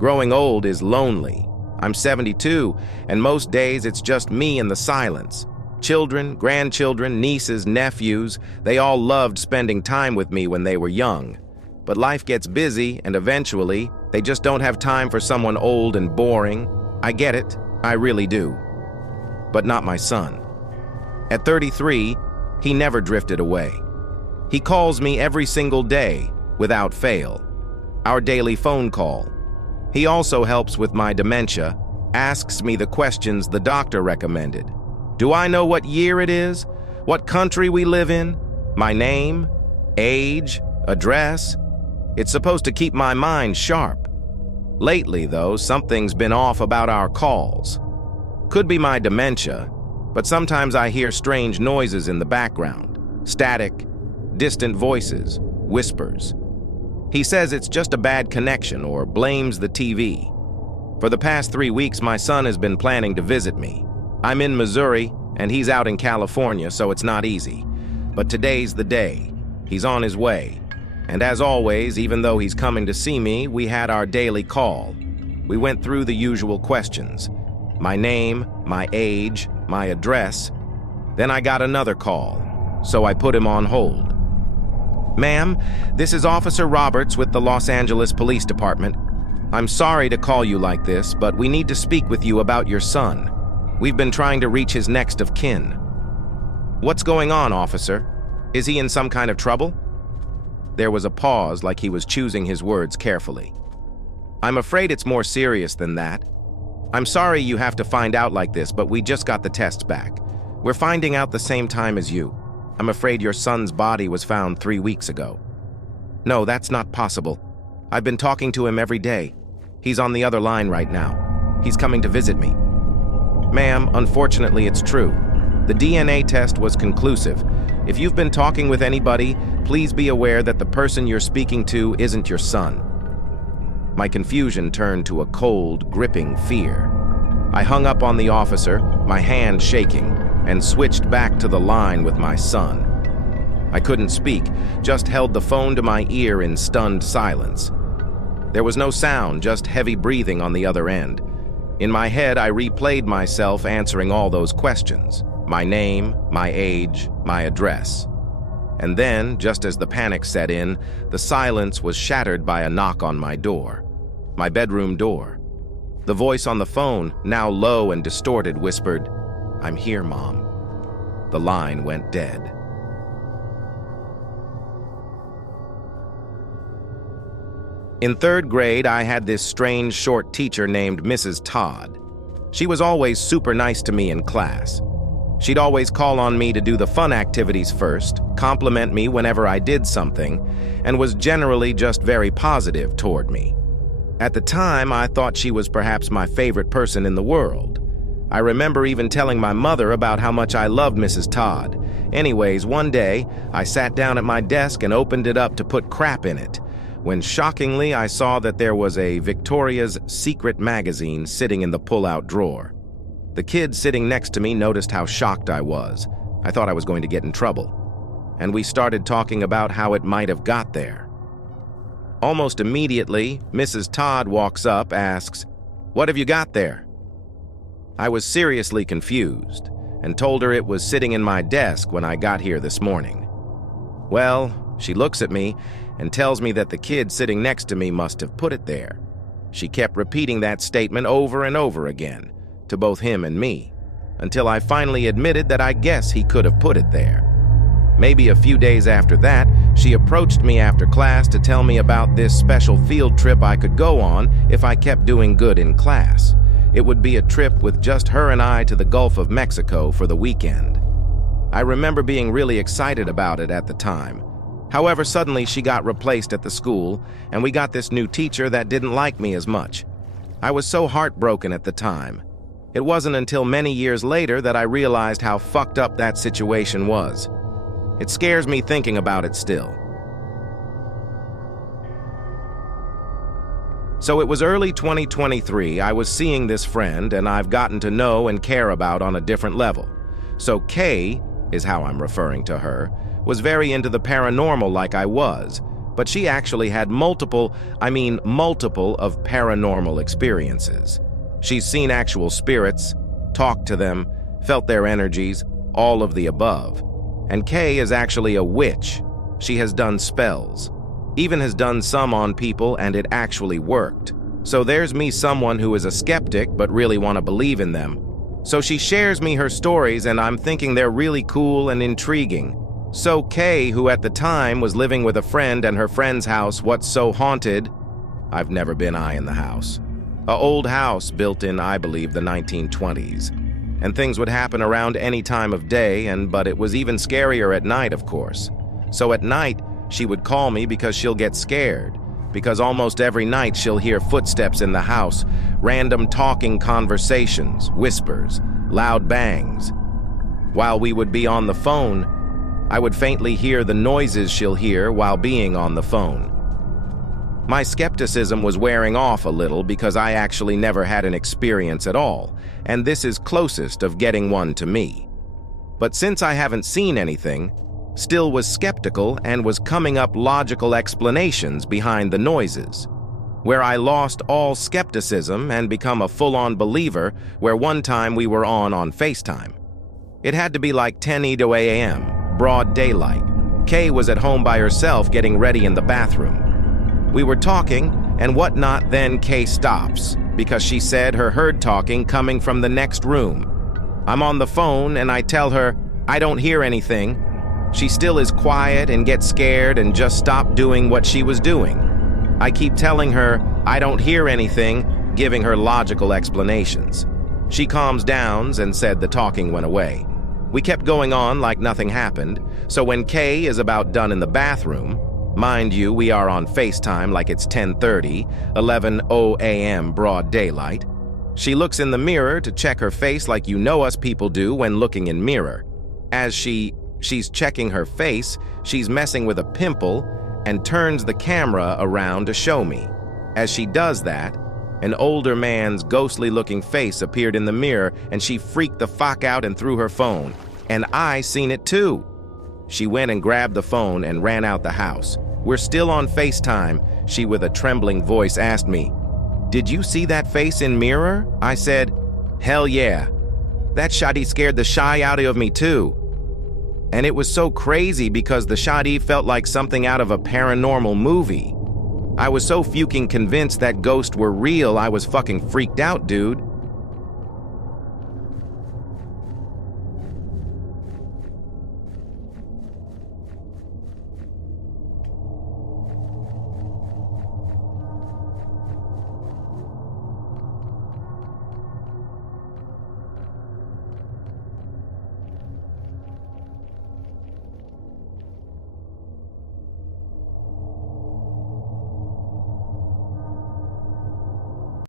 Growing old is lonely. I'm 72, and most days it's just me and the silence. Children, grandchildren, nieces, nephews, they all loved spending time with me when they were young. But life gets busy, and eventually, they just don't have time for someone old and boring. I get it, I really do. But not my son. At 33, he never drifted away. He calls me every single day, without fail. Our daily phone call. He also helps with my dementia, asks me the questions the doctor recommended. Do I know what year it is? What country we live in? My name? Age? Address? It's supposed to keep my mind sharp. Lately, though, something's been off about our calls. Could be my dementia, but sometimes I hear strange noises in the background. Static, distant voices, whispers. He says it's just a bad connection or blames the TV. For the past 3 weeks, my son has been planning to visit me. I'm in Missouri, and he's out in California, so it's not easy. But today's the day. He's on his way. And as always, even though he's coming to see me, we had our daily call. We went through the usual questions. My name, my age, my address. Then I got another call, so I put him on hold. Ma'am, this is Officer Roberts with the Los Angeles Police Department. I'm sorry to call you like this, but we need to speak with you about your son. We've been trying to reach his next of kin. What's going on, officer? Is he in some kind of trouble? There was a pause, like he was choosing his words carefully. I'm afraid it's more serious than that. I'm sorry you have to find out like this, but we just got the tests back. We're finding out the same time as you. I'm afraid your son's body was found 3 weeks ago. No, that's not possible. I've been talking to him every day. He's on the other line right now. He's coming to visit me. Ma'am, unfortunately it's true. The DNA test was conclusive. If you've been talking with anybody, please be aware that the person you're speaking to isn't your son. My confusion turned to a cold, gripping fear. I hung up on the officer, my hand shaking, and switched back to the line with my son. I couldn't speak, just held the phone to my ear in stunned silence. There was no sound, just heavy breathing on the other end. In my head, I replayed myself answering all those questions. My name, my age, my address. And then, just as the panic set in, the silence was shattered by a knock on my door. My bedroom door. The voice on the phone, now low and distorted, whispered, "I'm here, Mom." The line went dead. In 3rd grade, I had this strange short teacher named Mrs. Todd. She was always super nice to me in class. She'd always call on me to do the fun activities first, compliment me whenever I did something, and was generally just very positive toward me. At the time, I thought she was perhaps my favorite person in the world. I remember even telling my mother about how much I loved Mrs. Todd. Anyways, one day, I sat down at my desk and opened it up to put crap in it, when shockingly I saw that there was a Victoria's Secret magazine sitting in the pull-out drawer. The kid sitting next to me noticed how shocked I was. I thought I was going to get in trouble. And we started talking about how it might have got there. Almost immediately, Mrs. Todd walks up, asks, "What have you got there?" I was seriously confused and told her it was sitting in my desk when I got here this morning. Well, she looks at me and tells me that the kid sitting next to me must have put it there. She kept repeating that statement over and over again, to both him and me, until I finally admitted that I guess he could have put it there. Maybe a few days after that, she approached me after class to tell me about this special field trip I could go on if I kept doing good in class. It would be a trip with just her and I to the Gulf of Mexico for the weekend. I remember being really excited about it at the time. However, suddenly she got replaced at the school, and we got this new teacher that didn't like me as much. I was so heartbroken at the time. It wasn't until many years later that I realized how fucked up that situation was. It scares me thinking about it still. So it was early 2023, I was seeing this friend, and I've gotten to know and care about on a different level. So Kay, is how I'm referring to her, was very into the paranormal like I was, but she actually had multiple of paranormal experiences. She's seen actual spirits, talked to them, felt their energies, all of the above. And Kay is actually a witch. She has done spells, even has done some on people, and it actually worked. So there's me, someone who is a skeptic but really want to believe in them. So she shares me her stories, and I'm thinking they're really cool and intriguing. So Kay, who at the time was living with a friend and her friend's house, what's so haunted? I've never been in the house. A old house built in, I believe, the 1920s. And things would happen around any time of day, but it was even scarier at night, of course. So at night, she would call me because she'll get scared. Because almost every night she'll hear footsteps in the house, random talking conversations, whispers, loud bangs. While we would be on the phone, I would faintly hear the noises she'll hear while being on the phone. My skepticism was wearing off a little because I actually never had an experience at all, and this is closest of getting one to me. But since I haven't seen anything, still was skeptical and was coming up logical explanations behind the noises, where I lost all skepticism and become a full-on believer, where one time we were on FaceTime. It had to be like 10 a.m., broad daylight. Kay was at home by herself getting ready in the bathroom. We were talking and whatnot, then Kay stops because she said her heard talking coming from the next room. I'm on the phone and I tell her, I don't hear anything. She still is quiet and gets scared and just stopped doing what she was doing. I keep telling her, I don't hear anything, giving her logical explanations. She calms down and said the talking went away. We kept going on like nothing happened, so when Kay is about done in the bathroom, mind you, we are on FaceTime like it's 10:30, 11 a.m. broad daylight, she looks in the mirror to check her face like you know us people do when looking in mirror. As she's checking her face, she's messing with a pimple and turns the camera around to show me. As she does that, an older man's ghostly-looking face appeared in the mirror, and she freaked the fuck out and threw her phone. And I seen it too. She went and grabbed the phone and ran out the house. We're still on FaceTime. She, with a trembling voice, asked me, "Did you see that face in mirror?" I said, "Hell yeah. That shotty scared the shy out of me too." And it was so crazy because the shotty felt like something out of a paranormal movie. I was so fucking convinced that ghosts were real, I was fucking freaked out, dude.